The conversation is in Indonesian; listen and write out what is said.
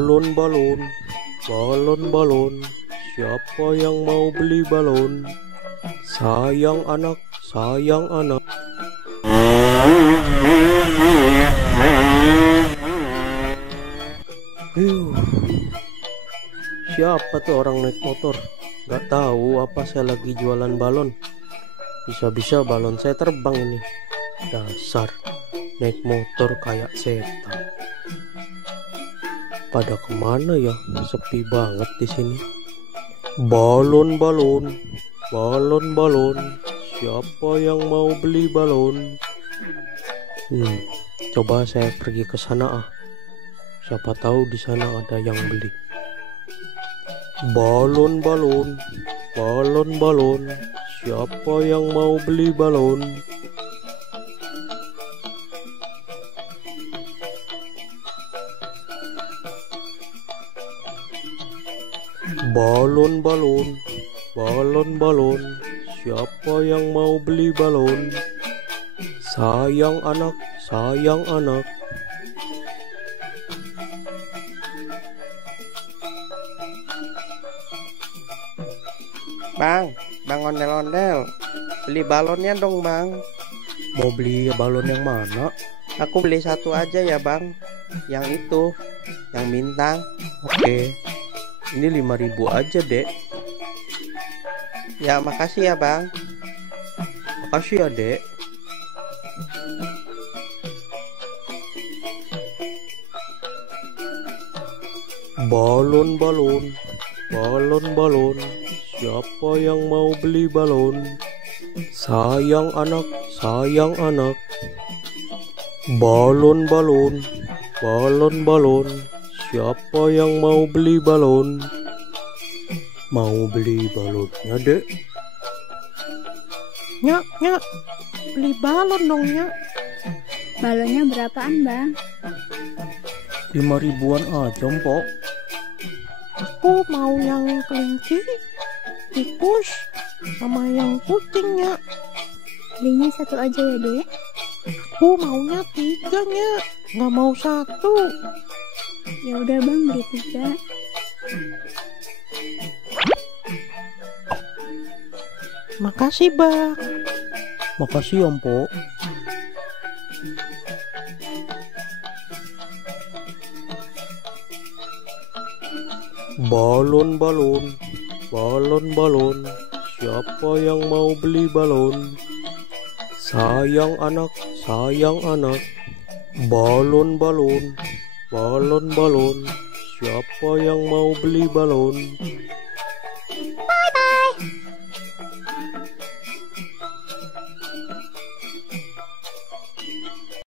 Balon, balon, balon, balon. Siapa yang mau beli balon? Sayang anak, sayang anak. Siapa tuh orang naik motor? Gak tahu apa saya lagi jualan balon. Bisa-bisa balon saya terbang ini. Dasar naik motor kayak setan. Pada kemana ya? Sepi banget di sini. Balon, balon, balon, balon. Siapa yang mau beli balon? Coba saya pergi ke sana ah. Siapa tahu di sana ada yang beli. Balon, balon, balon, balon. Siapa yang mau beli balon? Balon, balon, balon, balon. Siapa yang mau beli balon? Sayang anak, sayang anak. Bang ondel-ondel, beli balonnya dong bang. Mau beli balon yang mana? Aku beli satu aja ya bang. Yang itu, yang bintang. Oke, ini 5.000 aja dek. Ya makasih ya bang. Makasih ya dek. Balon, balon, balon, balon. Siapa yang mau beli balon? Sayang anak, sayang anak. Balon, balon, balon, balon. Siapa yang mau beli balon? Mau beli balonnya dek? Nyak, beli balon dong nyak. Balonnya berapaan bang? 5.000-an aja mpok. Aku mau yang kelinci, tikus, sama yang kucing nyak. Belinya satu aja ya dek. Aku maunya 3 nyak, nggak mau 1. Ya udah bang, beli 3. Makasih bang. Makasih ya mpok. Balon, balon, balon, balon. Siapa yang mau beli balon? Sayang anak, sayang anak. Balon, balon, balon, balon. Siapa yang mau beli balon?